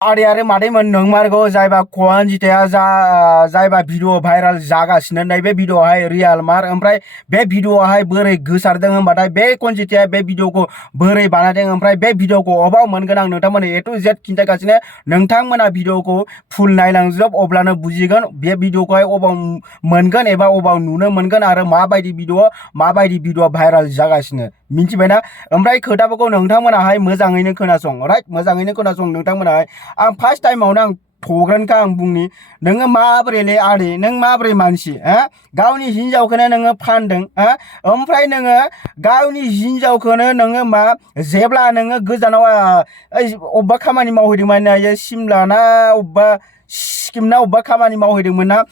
आरो मादैमोन नंमारगौ जायबा कनजिताया जायबा भिडिअ भाइराल जागासिनो नैबे भिडिअआहाय रियेल मार ओमफ्राय बे भिडिअआहाय बोरै गोसारदों होनबाथाय बे कनजिताया बे भिडिअखौ बोरै बानायदों ओमफ्राय बे भिडिअखौ अबाव मोनगोन आं नोंथांमोननो ए टु जेड खिन्थागासिनो नोंथांमोना भिडिअखौ फुल नायलांजोब अब्लानो बुजिगोन बे भिडिअखौहाय अबाव मोनगोन एबा अबाव नुनो मोनगोन आरो माबायदि भिडिअ भाइराल जागासिनो मिन्थिबायना ओमफ्राय खोथाफोरखौ नोंथांमोनाहाय मोजाङैनो खोनासं राइट मोजाङैनो खोनासं नोंथांमोनाहाय आं फार्स्ट टाइमावनो आं थग्रोनखा आं बुंनि नोङो माबोरैलै आदै नों माबोरै मानसि गावनि हिनजावखौनो नोङो फानदों ओमफ्राय नोङो गावनि हिनजावखौनो नोङो मा जेब्ला नोङो गोजानाव अबेबा खामानि मावहैदोंमोन सिमला ना अबेबा सिक्किम ना अबेबा खामानि मावहैदोंमोन ना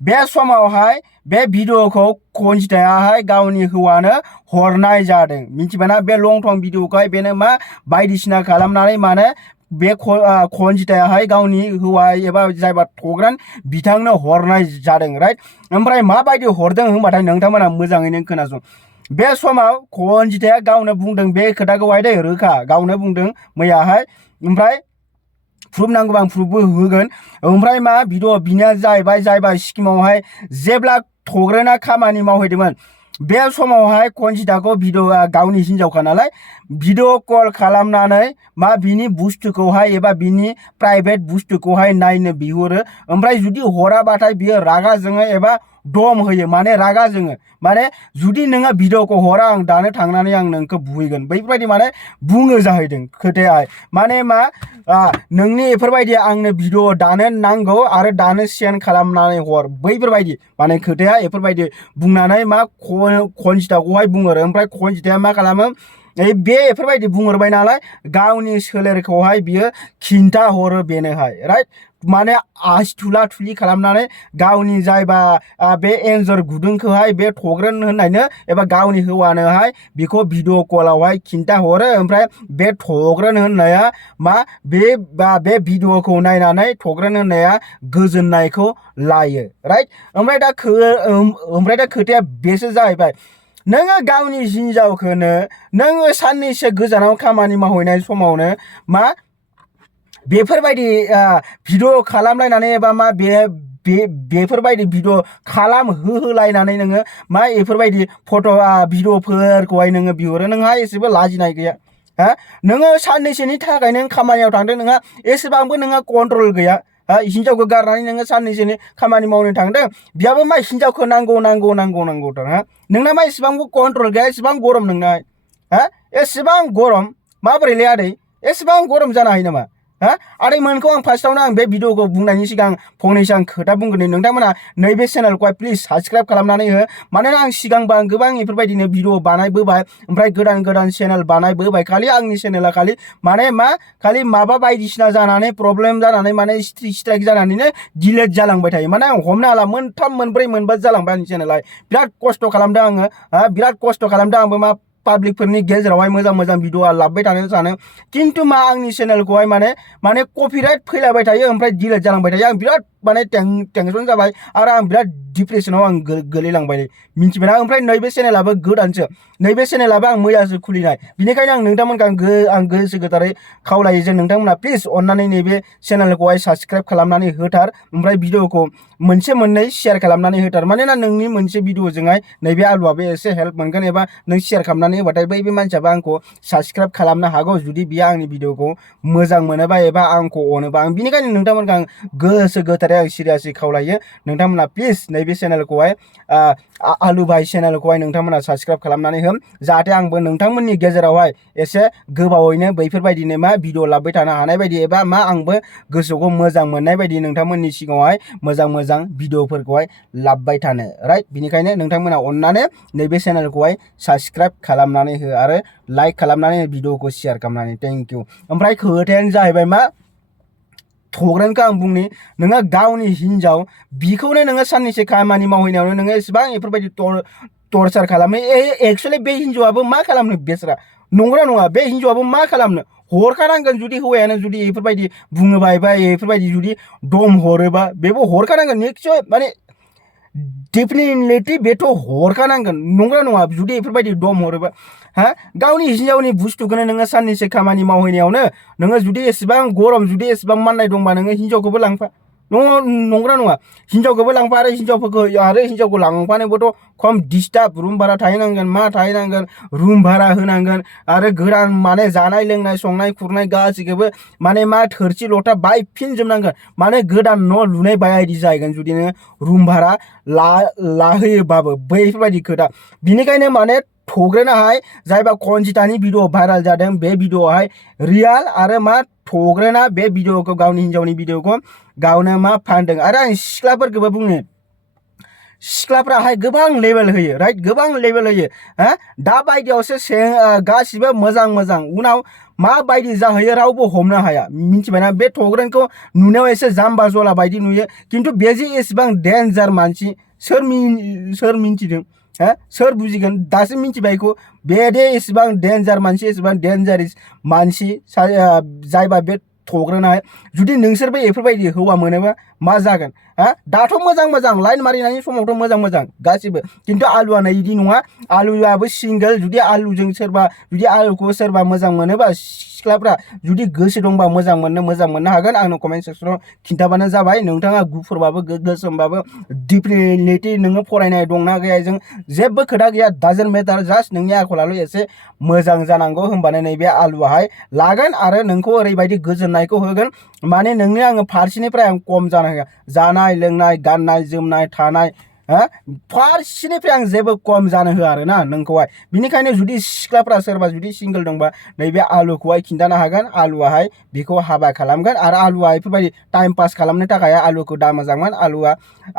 बे समावहाय बे भिडिअखौ कनजितायाहाय गावनि हौवानो हरनाय जादों मिन्थिबायना बे लं टं भिडिअखौहाय बेनो मा बायदिसिना खालामनानै माने बे कनजितायाहाय गावनि हौवा एबा जायबा थग्रान बिथांनो हरनाय जादों राइट ओमफ्राय माबायदि हरदों होनबाथाय नोंथांमोना मोजाङैनो खोनासं बे समाव कनजिताया गावनो बुंदों बे खोथाखौहाय दे रोखा गावनो बुंदों मैयाहाय ओमफ्राय प्रुफ नांगौबा आं प्रुफबो होगोन ओमफ्राय मा भिडिअ बिनिया जाहैबाय जायबा सिक्किमावहाय जेब्ला थग्राना खामानि मावहैदोंमोन बे समावहाय कनजिताखौ भिडिअ गावनि हिनजावखा नालाय भिडिअ कल खालामनानै मा बिनि बुस्थुखौहाय एबा बिनि प्राइभेट बुस्थुखौहाय नायनो बिहरो ओमफ्राय जुदि हराबाथाय बियो रागा जोङो एबा दम होयो माने रागा जोङो माने जुदि नोङो भिडिअखौ हरा आं दानो थांनानै आं नोंखौ बुहैगोन बैफोरबायदि माने बुङो जाहैदों खोथायाहाय माने मा नोंनि बेफोरबायदि आंनो भिडिअ दानो नांगौ आरो दानो सेन्ड खालामनानै हर बैफोरबायदि माने खोथाया बेफोरबायदि बुंनानै मा कनजिताखौहाय बुंहरो ओमफ्राय कनजिताया मा खालामो बेफोरबायदि बुंहरबाय नालाय गावनि सोलेरखौहाय बियो खिन्था हरो बेनोहाय राइट माने आसि थुला थुलि खालामनानै गावनि जायबा बे एन्जर गुदुंखौहाय बे थग्रोन होननायनो एबा गावनि हौवानोहाय बेखौ भिडिअ कलावहाय खिन्था हरो ओमफ्राय बे थग्रोन होननाया मा बे भिडिअखौ नायनानै थग्रोन होननाया गोजोननायखौ लायो राइट ओमफ्राय दा खोथाया बेसो जाहैबाय नोङो गावनि हिनजावखौनो नोङो साननैसो गोजानाव खामानि मावहैनाय समावनो मा बेफोरबायदि भिडिअ खालामलायनानै एबा मा बेफोरबायदि भिडिअ खालामहोलायनानै नोङो मा बेफोरबायदि फट' भिडिअफोरखौहाय नोङो बिहरो नोंहा एसेबो लाजिनाय गैया नोङो साननैसोनि थाखाय नों खामानियाव थांदों नोंहा एसेबांबो नोंहा कन्ट्रल गैया हिनजावखौ गारनानै नोङो साननैसोनि खामानि मावनो थांदों बेयाबो मा हिनजावखौ नांगौथार नोंना मा एसेबांबो कन्ट्रल गैया एसेबां गरम नोंना एसेबां गरम माबोरैलै आदै एसेबां गरम जानो हायो नामा आदैमोनखौ आं फार्स्टआवनो आं बे भिडिअखौ बुंनायनि सिगां फंनैसो आं खोथा बुंगोन नोंथांमोना नैबे चेनेलखौहाय प्लिज साबस्क्राइब खालामनानै हो मानोना आं सिगांबा गोबां बेफोरबायदिनो भिडिअ बानायबोबाय ओमफ्राय गोदान चेनेल बानायबोबाय खालि आंनि चेनेला खालि माने मा खालि माबा बायदिसिना जानानै प्रब्लेम जानानै माने स्ट्राइक जानानैनो डिलेट जालांबाय थायो माने आं हमनो हाला मोनथाम मोनब्रै मोनबा जालांबाय आंनि चेनेलाय बिराद खस्थ' खालामदों आङो बिराद खस्थ' खालामदों आंबो मा पाब्लिकफोरनि गेजेरावहाय मोजां भिडिअ लाबोबाय थानो सानो खिन्थु मा आंनि चेनेलखौहाय माने कपिराइट फैलायबाय थायो ओमफ्राय डिलेट जालांबाय थायो आं बिराद माने टेंसन जाबाय आरो आं बिराद डिप्रेसनाव आं गोलैलांबाय मिन्थिबायना ओमफ्राय नैबे चेनेलाबो गोदानसो नैबे चेनेलाबो आं मैयासो खुलिनाय बेनिखायनो आं नोंथांमोनखौ आं गोसो गोथारै खावलायो जे नोंथांमोना प्लिज अननानै नैबे चेनेलखौहाय साबस्क्राइब खालामनानै होथार ओमफ्राय भिडिअखौ मोनसे मोननै शेयार खालामनानै होथार मानोना नोंनि मोनसे भिडिअजोंहाय नैबे आलुआबो एसे हेल्प मोनगोन एबा नों शेयार खालामनानै होबाथाय बै मानसियाबो आंखौ साबस्क्राइब खालामनो हागौ जुदि बियो आंनि भिडिअखौ मोजां मोनोबा एबा आंखौ अनोबा आं बिनिखायनो नोंथांमोनखौ आं गोसो गोथारै आं सिरियासै खावलायो नोंथांमोना प्लिज नैबे चेनेलखौहाय आलु भाई चेनेलखौहाय नोंथांमोना साबस्क्राइब खालामनानै हो जाहाथे आंबो नोंथांमोननि गेजेरावहाय एसे गोबावैनो बैफोरबायदिनो मा भिडिअ लाबोबाय थानो हानाय बायदि एबा मा आंबो गोसोखौ मोजां मोननाय बायदि नोंथांमोननि सिगाङावहाय मोजां भिडिअफोरखौहाय लाबोबाय थानो राइट बिनिखायनो नोंथांमोना अननानै नैबे चेनेलखौहाय साबस्क्राइब खालामनानै हो आरो लाइक खालामनानै भिडिअखौ शेयार खालामनानै थेंक इउ ओमफ्राय खोथायानो जाहैबाय मा थग्रोनखौ आं बुंनि नोङो गावनि हिनजाव बिखौनो नोङो साननैसो खामानि मावहैनायावनो नोङो एसेबां बेफोरबायदि टर्चार खालामो एक्सुवेलि बे हिनजावाबो मा खालामनो बेसरा नंगौना नङा बे हिनजावाबो मा खालामनो हरखानांगोन जुदि हौवायानो जुदि बेफोरबायदि बुङोबा एबा बेफोरबायदि जुदि दम हरोबा बेबो हरखानांगोन निश्चय माने डेफिनेटलि बेथ' हरखानांगोन नंगौना नङा जुदि बेफोरबायदि दम हरोबा हा गावनि हिन्जावनि बुस्थुखौनो नोङो साननैसो खामानि मावहैनायावनो नोङो जुदि एसेबां गरम जुदि एसेबां माननाय दंबा नोङो हिन्जावखौबो लांफा नंगौना नङा हिन्जावखौबो लांफा आरो हिन्जावखौ लांफानोबोथ' खम डिस्टार्ब रुम भारा थाहैनांगोन मा थाहैनांगोन रुम भारा होनांगोन आरो गोदान माने जानाय लोंनाय संनाय खुरनाय गासिखौबो माने मा थोरसि लथा बायफिनजोबनांगोन माने गोदान न' लुनाय बायदि जाहैगोन जुदि नोङो रुम भारा लाहोयोबाबो बैफोरबायदि खोथा बिनिखायनो माने थग्रोनाहाय जायबा कनजितानि भिडिअ भाइराल जादों बे भिडिअआवहाय रियेल आरो मा थग्रोना बे भिडिअखौ गावनि हिन्जावनि भिडिअखौ गावनो मा फानदों आरो आं सिख्लाफोरखौबो बुङो सिख्लाफ्राहाय गोबां लेभेल होयो राइट गोबां लेभेल होयो दा बायदियावसो गासिबो मोजां उनाव माबायदि जाहैयो रावबो हमनो हाया मिन्थिबायना बे थग्रोनखौ नुनायाव एसे जाम्बा जला बायदि नुयो खिन्थु बे जे एसेबां डेन्जार मानसि सोर मिन्थिदों सोर बुजिगोन दासो मिन्थिबायखौ बे दे एसेबां डेन्जार मानसि एसेबां डेन्जारिस मानसि जायबा बे थग्रोनाय जुदि नोंसोरबो बेफोरबायदि हौवा मोनोबा मा जागोन दाथ' मोजां लाइन मारिनायनि समावथ' मोजां गासिबो खिन्थु आलुआ नै इदि नङा आलुआबो सिंगोल जुदि आलुजों जुदि आलुखौ सोरबा मोजां मोनोबा सिख्लाफ्रा जुदि गोसो दंबा मोजां मोननो हागोन आंनो कमेन्ट सेक्सनाव खिन्थाबानो जाबाय नोंथाङा गुफुरबाबो गोसोमबाबो डिफिनेटलि नोङो फरायनाय दंना गैया जों जेबो खोथा गैया डाजन्ट मेटार जास्ट नोंनि आखलाल' एसे मोजां जानांगौ होमबानो नैबे आलुआहाय लागोन आरो नोंखौ ओरैबायदि गोजोननायखौ होगोन माने नोंनो आङो फारसेनिफ्राय आं खम जानो होआ जानाय लोंनाय गाननाय जोमनाय थानाय फारसेनिफ्राय आं जेबो खम जानो होआ आरोना नोंखौहाय बिनिखायनो जुदि सिख्लाफ्रा सोरबा जुदि सिंगल दंबा नैबे आलुखौहाय खिन्थानो हागोन आलुआहाय बेखौ हाबा खालामगोन आरो आलुआ बेफोरबायदि टाइम पास खालामनो थाखाय आलुखौ दा मोजांमोन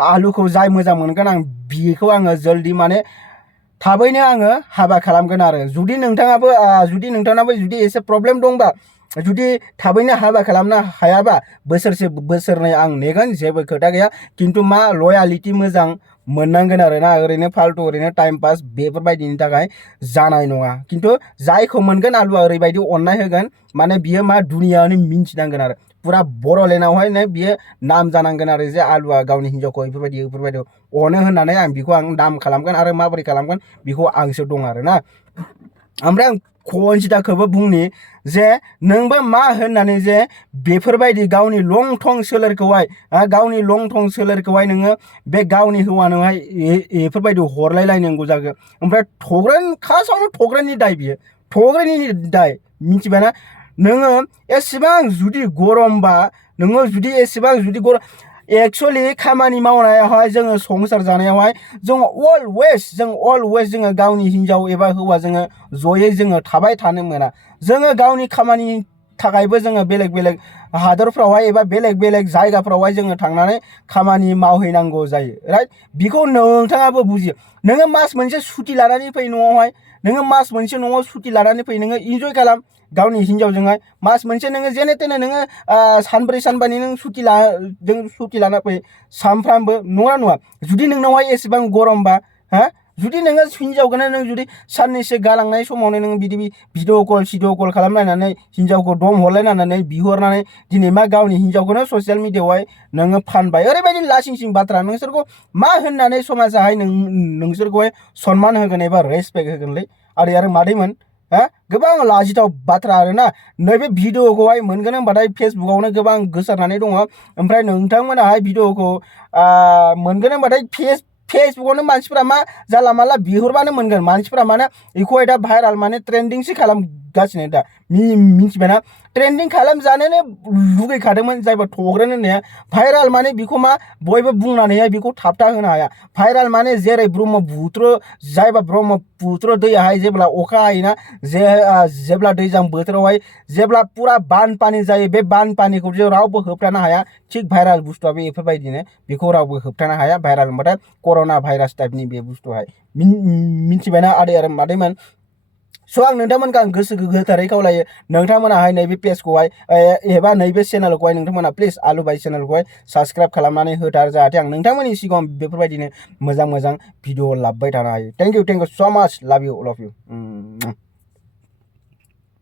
आलुखौ जाय मोजां मोनगोन आं बेखौ आङो जल्दि माने थाबैनो आङो हाबा खालामगोन आरो जुदि नोंथांनाबो जुदि एसे प्रब्लेम दंबा जुदि थाबैनो हाबा खालामनो हायाबा बोसोरनै आं नेगोन जेबो खोथा गैया खिन्थु मा लयालिटि मोजां मोननांगोन आरोना ओरैनो फाल्तु ओरैनो टाइम पास बेफोरबायदिनि थाखाय जानाय नङा खिन्थु जायखौ मोनगोन आलुआ ओरैबायदि अननाय होगोन माने बियो मा दुनियायावनो मिन्थिनांगोन आरो पुरा बर'लेण्डआवहाय बियो नाम जानांगोन आरो जे आलुआ गावनि हिन्जावखौ बेफोरबायदि अनो होननानै आं बेखौ आं नाम खालामगोन आरो माबोरै खालामगोन बेखौ आंसो दं आरोना ओमफ्राय आं कनजिताखौबो बुंनि जे नोंबो मा होननानै जे बेफोरबायदि गावनि लं थं सोलेरखौहाय नोङो बे गावनि हौवानोहाय बेफोरबायदि हरलायलायनांगौ जागोन ओमफ्राय खासावनो थग्रोननि दाय बियो थग्रोननि दाय मिथिबायना नोङो एसेबां जुदि गरमबा नोङो जुदि एसेबां जुदि गरम एक्चुअलि खामानि मावनायावहाय जोङो संसार जानायावहाय जोङो अलवेज जोङो गावनि हिन्जाव एबा हौवा जयै जोङो थाबाय थानो मोना जोङो गावनि खामानिनि थाखायबो जोङो बेलेग हादरफ्रावहाय एबा बेलेग जायगाफ्रावहाय जोङो थांनानै खामानि मावहैनांगौ जायो राइट बेखौ नोंथाङाबो बुजियो नोङो मास मोनसे सुटि लानानै फै न'आवहाय नोङो मास मोनसे न'आव सुटि लानानै फै नोङो इन्जय खालाम गावनि हिन्जावजोंहाय मास मोनसे नोङो जेने तेने नोङो सानब्रै सानबानि नों सुटि लाना फै सानफ्रामबो नङा जुदि नोंनावहाय एसेबां गरमबा जुदि नोङो हिन्जावखौनो नों जुदि साननैसो गालांनाय समावनो नों बिदि भिडिअ कल खालामलायनानै हिन्जावखौ दम हरलायनानै बिहरनानै दिनै मा गावनि हिन्जावखौनो ससियेल मिडियाआवहाय नोङो फानबाय ओरैबायदि लासिंसिं बाथ्रा नोंसोरखौ मा होननानै समाजाहाय नोंसोरखौहाय सनमान होगोन एबा रेसपेक्ट होगोनलै आरो मादैमोन गोबां लाजिथाव बाथ्रा आरोना नैबे भिडिअखौहाय मोनगोन होनबाथाय फेसबुकआवनो गोबां गोसारनानै दङ ओमफ्राय नोंथांमोनाहाय भिडिअखौ मोनगोन होनबाथाय फेसबुकआवनो मानसिफ्रा मा जाला माला बिहरबानो मोनगोन मानसिफ्रा माने बेखौहाय दा भाइराल माने ट्रेन्डिंसो खालामगासिनो दा मिथिबायना ट्रेन्डिं खालामजानोनो लुगैखादोंमोन जायबा थग्रोन होननाया भाइराल माने बेखौ मा बयबो बुंनानैहाय बेखौ थाबथा होनो हाया भाइराल माने जेरै ब्रह्मपुत्र दैयाहाय जेब्ला अखा हायोना जेब्ला दैज्लां बोथोरावहाय जेब्ला पुरा बानपानि जायो बे बानपानिखौ जे रावबो होबथानो हाया थिग भाइराल बुस्थुआबो बेफोरबायदिनो बेखौ रावबो होबथानो हाया भाइराल होनबाथाय कर'ना भाइरास टाइपनि बे बुस्थुहाय मिथिबायना आरो मादैमोन स' आं नोंथांमोनखौ आं गोसो गोथारै खावलायो नोंथांमोनाहाय नैबे पेजखौहाय एबा नैबे चेनेलखौहाय नोंथांमोना प्लिज आलु बाइ चेनेलखौहाय साबसक्राइब खालामनानै होथार जाहाथे आं नोंथांमोननि सिगाङाव बेफोरबायदिनो मोजां भिडिअ लाबोबाय थानो हायो थेंक इउ स' माच लाभ इउ